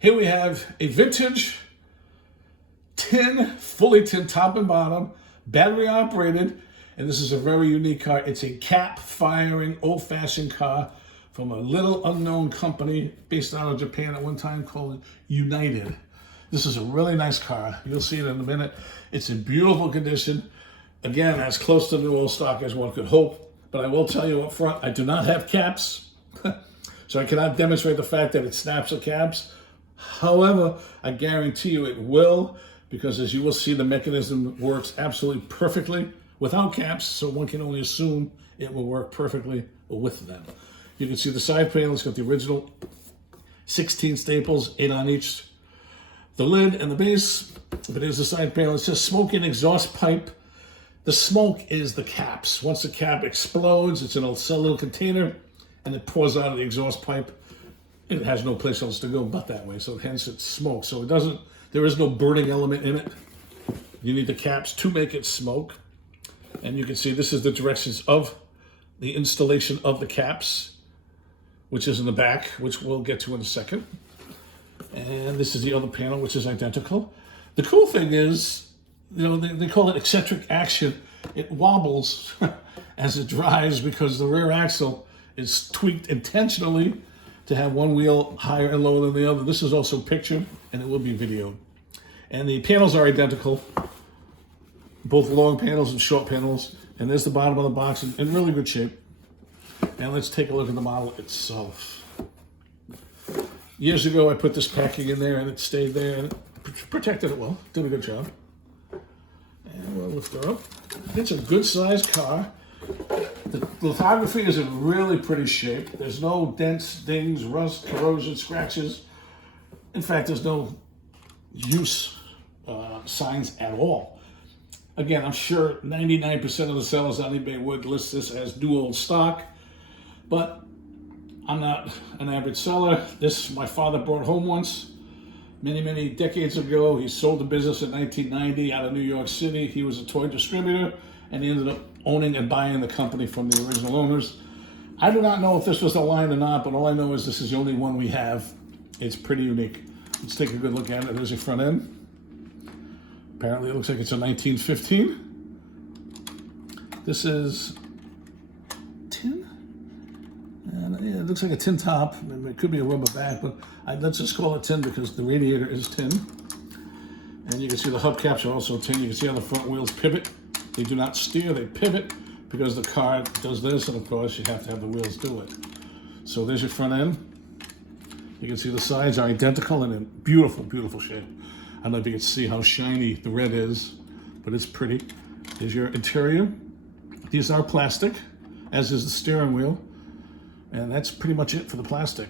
Here we have a vintage tin, fully tin top and bottom, battery operated, and this is a very unique car. It's a cap firing, old-fashioned car from a little unknown company based out of Japan at one time called United. This is a really nice car. You'll see it in a minute. It's in beautiful condition. Again, as close to new old stock as one could hope. But I will tell you up front, I do not have caps. So I cannot demonstrate the fact that it snaps the caps. However, I guarantee you it will, because as you will see, the mechanism works absolutely perfectly without caps, so one can only assume it will work perfectly with them. You can see the side panel. It's got the original 16 staples, 8 on each. The lid and the base, but here's the side panel. It says smoke and exhaust pipe. The smoke is the caps. Once the cap explodes, it's in a little container, and it pours out of the exhaust pipe. It has no place else to go but that way, so hence it's smoke. So it doesn't, there is no burning element in it. You need the caps to make it smoke. And you can see this is the directions of the installation of the caps, which is in the back, which we'll get to in a second. And this is the other panel, which is identical. The cool thing is, you know, they call it eccentric action. It wobbles as it drives because the rear axle is tweaked intentionally to have one wheel higher and lower than the other. This is also pictured, and it will be videoed. And the panels are identical, both long panels and short panels. And there's the bottom of the box in really good shape. And let's take a look at the model itself. Years ago, I put this packing in there, and it stayed there, and it protected it well. Did a good job. And we'll lift her up. It's a good-sized car. The lithography is in really pretty shape. There's no dents, dings, rust, corrosion, scratches. In fact, there's no use signs at all. Again, I'm sure 99% of the sellers on eBay would list this as new old stock, but I'm not an average seller. This my father brought home once, many decades ago. He sold the business in 1990 out of New York City. He was a toy distributor, and he ended up owning and buying the company from the original owners. I do not know if this was the line or not, but all I know is this is the only one we have. It's pretty unique. Let's take a good look at it. There's your front end. Apparently it looks like it's a 1915. This is tin. And yeah, it looks like a tin top. It could be a rubber back, but let's just call it tin because the radiator is tin. And you can see the hubcaps are also tin. You can see how the front wheels pivot. They do not steer, they pivot because the car does this, and of course you have to have the wheels do it. So there's your front end. You can see the sides are identical and in beautiful shape. I don't know if you can see how shiny the red is, but it's pretty. There's your interior. These are plastic, as is the steering wheel. And that's pretty much it for the plastic.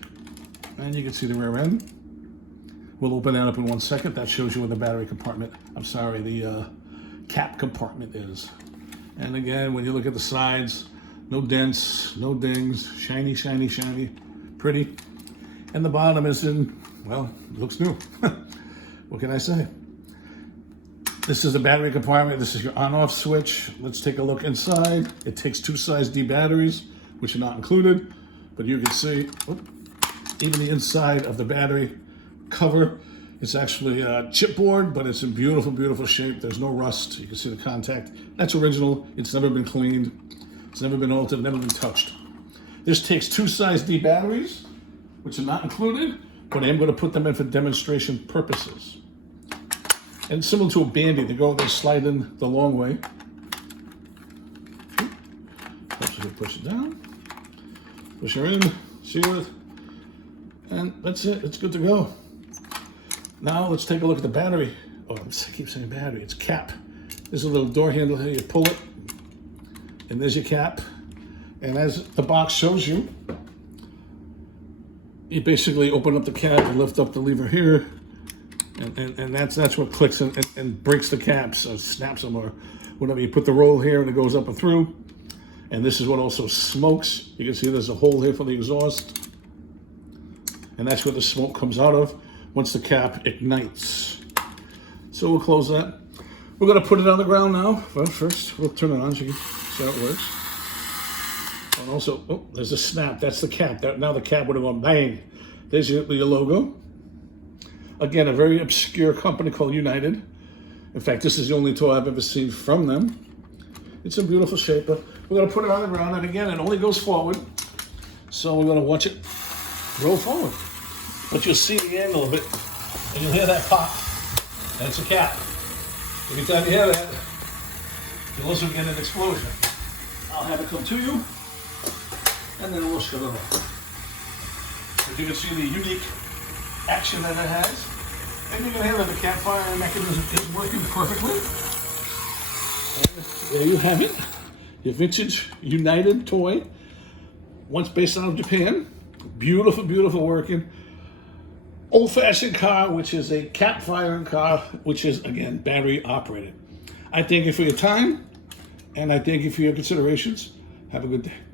And you can see the rear end. We'll open that up in 1 second. That shows you where the battery compartment, the cap compartment is. And again, when you look at the sides, no dents, no dings, shiny, pretty. And the bottom is in, well, it looks new. What can I say? This is the battery compartment. This is your on-off switch. Let's take a look inside. It takes 2 size D batteries, which are not included, but you can see even the inside of the battery cover. It's actually a chipboard, but it's in beautiful shape. There's no rust. You can see the contact. That's original. It's never been cleaned. It's never been altered, never been touched. This takes 2 size D batteries, which are not included, but I am going to put them in for demonstration purposes. And similar to a bandy, they slide in the long way. Helps you push it down. Push her in, seal it, and that's it. It's good to go. Now let's take a look at the battery. Oh, I keep saying battery. It's cap. There's a little door handle here. You pull it, and there's your cap. And as the box shows you, you basically open up the cap and lift up the lever here, and that's what clicks and breaks the caps or snaps them or whatever. You put the roll here and it goes up and through. And this is what also smokes. You can see there's a hole here for the exhaust, and that's where the smoke comes out of once the cap ignites. So we'll close that. We're going to put it on the ground now. Well, first, we'll turn it on so you can see how it works. And also, oh, there's a snap. That's the cap. Now the cap would have gone bang. There's your logo. Again, a very obscure company called United. In fact, this is the only toy I've ever seen from them. It's a beautiful shape, but we're gonna put it on the ground, and again, it only goes forward. So we're gonna watch it roll forward. But you'll see the angle of it, and you'll hear that pop. That's a cap. Every time you hear that, you'll also get an explosion. I'll have it come to you, and then we'll shut it off. As you can see the unique action that it has, and you can hear that the cap firing mechanism is working perfectly. And there you have it, your vintage United toy, once based out of Japan. Beautiful, beautiful working. Old-fashioned car, which is a cap firing car, which is, again, battery operated. I thank you for your time, and I thank you for your considerations. Have a good day.